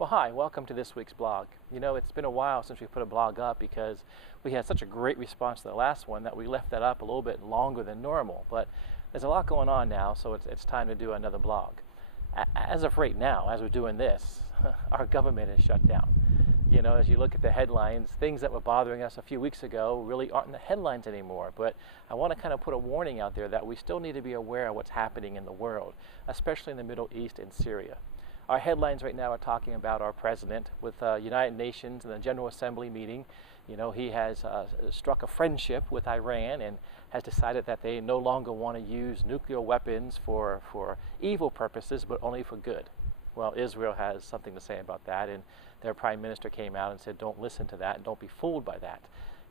Well, hi, welcome to this week's blog. You know, it's been a while since we put a blog up because we had such a great response to the last one that we left that up a little bit longer than normal. But there's a lot going on now, so it's time to do another blog. As of right now, as we're doing this, our government is shut down. You know, as you look at the headlines, things that were bothering us a few weeks ago really aren't in the headlines anymore. But I want to kind of put a warning out there that we still need to be aware of what's happening in the world, especially in the Middle East and Syria. Our headlines right now are talking about our president with United Nations and the General Assembly meeting. You know, he has struck a friendship with Iran and has decided that they no longer want to use nuclear weapons for evil purposes, but only for good. Well, Israel has something to say about that, and their prime minister came out and said, don't listen to that and don't be fooled by that.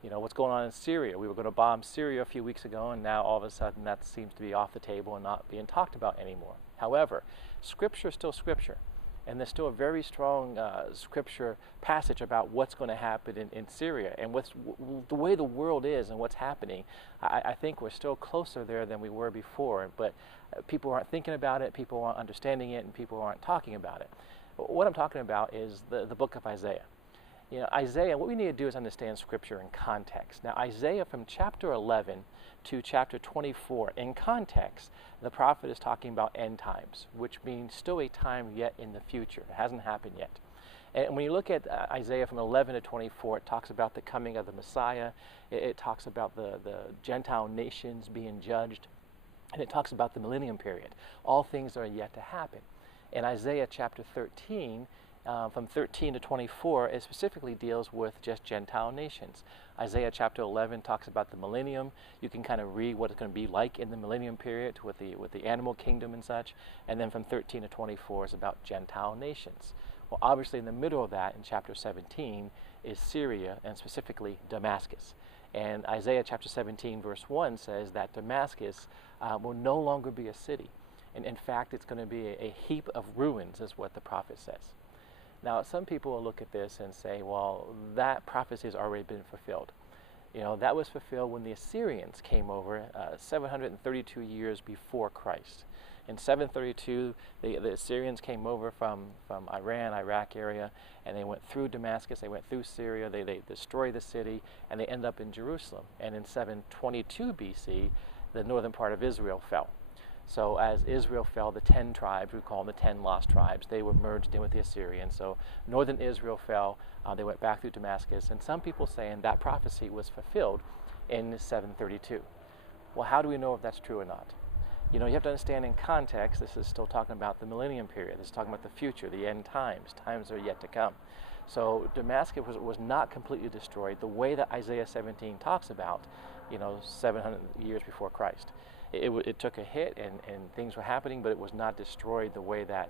You know, what's going on in Syria? We were going to bomb Syria a few weeks ago, and now all of a sudden that seems to be off the table and not being talked about anymore. However, Scripture is still Scripture. And there's still a very strong scripture passage about what's going to happen in Syria and the way the world is and what's happening. I think we're still closer there than we were before, but people aren't thinking about it, people aren't understanding it, and people aren't talking about it. What I'm talking about is the book of Isaiah. You know, Isaiah, what we need to do is understand Scripture in context. Now, Isaiah from chapter 11 to chapter 24, in context, the prophet is talking about end times, which means still a time yet in the future. It hasn't happened yet. And when you look at Isaiah from 11 to 24, it talks about the coming of the Messiah. It talks about the Gentile nations being judged. And it talks about the millennium period. All things are yet to happen. In Isaiah chapter 13, from 13 to 24, it specifically deals with just Gentile nations. Isaiah chapter 11 talks about the millennium. You can kind of read what it's going to be like in the millennium period with the animal kingdom and such. And then from 13 to 24 is about Gentile nations. Well, obviously in the middle of that, in chapter 17, is Syria, and specifically Damascus. And Isaiah chapter 17 verse 1 says that Damascus will no longer be a city. And in fact, it's going to be a heap of ruins, is what the prophet says. Now, some people will look at this and say, well, that prophecy has already been fulfilled. You know, that was fulfilled when the Assyrians came over 732 years before Christ. In 732, the Assyrians came over from Iran, Iraq area, and they went through Damascus, they went through Syria, they destroyed the city, and they end up in Jerusalem. And in 722 BC, the northern part of Israel fell. So as Israel fell, the 10 tribes, we call them the 10 lost tribes, they were merged in with the Assyrians. So northern Israel fell, they went back through Damascus, and some people saying that prophecy was fulfilled in 732. Well, how do we know if that's true or not? You know, you have to understand in context, this is still talking about the millennium period. This is talking about the future, the end times. Times are yet to come. So Damascus was not completely destroyed the way that Isaiah 17 talks about, you know, 700 years before Christ. It took a hit and things were happening, but it was not destroyed the way that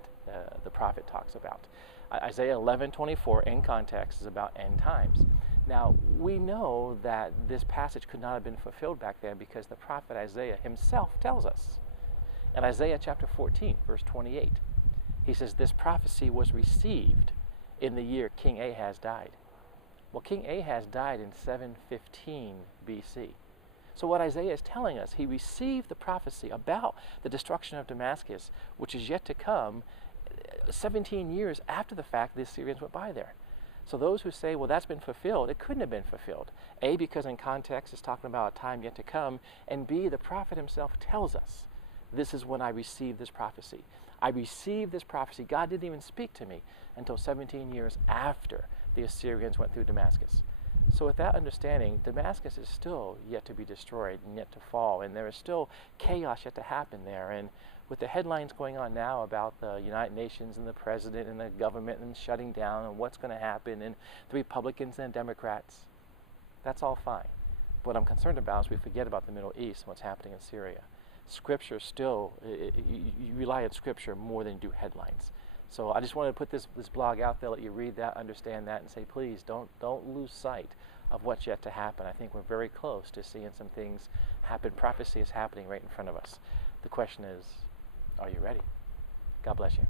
the prophet talks about. Isaiah 11:24 in context is about end times. Now, we know that this passage could not have been fulfilled back then because the prophet Isaiah himself tells us. In Isaiah chapter 14, verse 28, he says, this prophecy was received in the year King Ahaz died. Well, King Ahaz died in 715 BC. So what Isaiah is telling us, he received the prophecy about the destruction of Damascus, which is yet to come 17 years after the fact the Assyrians went by there. So those who say, well, that's been fulfilled, it couldn't have been fulfilled. A, because in context it's talking about a time yet to come, and B, the prophet himself tells us, this is when I received this prophecy. I received this prophecy. God didn't even speak to me until 17 years after the Assyrians went through Damascus. So with that understanding, Damascus is still yet to be destroyed and yet to fall, and there is still chaos yet to happen there. And with the headlines going on now about the United Nations and the president and the government and shutting down and what's going to happen and the Republicans and Democrats, that's all fine. What I'm concerned about is we forget about the Middle East and what's happening in Syria. Scripture still, you rely on Scripture more than you do headlines. So I just wanted to put this blog out there, let you read that, understand that, and say, please don't lose sight of what's yet to happen. I think we're very close to seeing some things happen. Prophecy is happening right in front of us. The question is, are you ready? God bless you.